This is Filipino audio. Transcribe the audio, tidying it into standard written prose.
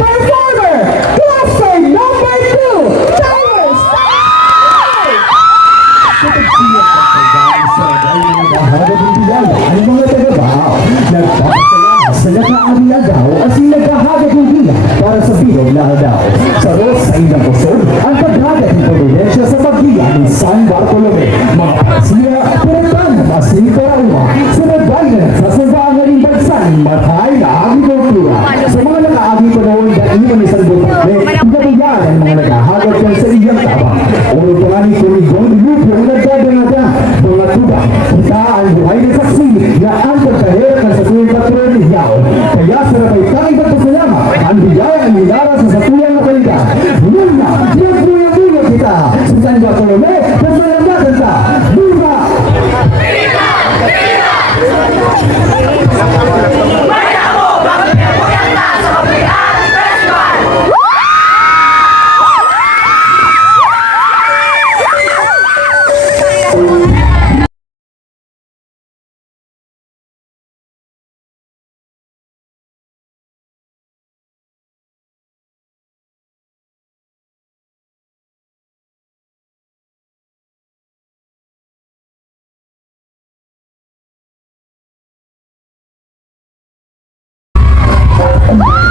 performer, cluster number 2, Towers! Ang mga taga-bao, nagpapasalamat sa nakaaliagaw at sinagahagad ng dila para sa bilog na daw. Sa Ros sa ilang kusog, ang paghagad ng pamilensya sa pagdiya ng San Bartolome. Mga pasira, pinagtan na masito rawa, sinabay na nagsasamba ang galing bansan, matay na agrikultura. Sa mga nakaagi pa noon na iwan isang butakle, pinabayaan ang mga nakahagad yan sa iyang tabang. Oro pa ni Kumigong Lupo na nagdadangada, mga tuba, kita ang buhay na saksi na ang pagkahirap ng sa tuwing patron ni Yao. Kaya sa napay tayo magpasalamat, ang bigay ang nilara sa satuyang na kalidad. Luna, pinagbuya-buya kita sa San Bartolome, na malamatan ta. Luna! Maya mo! Bakit may buyanda sa Kapihan Festival? Thank you.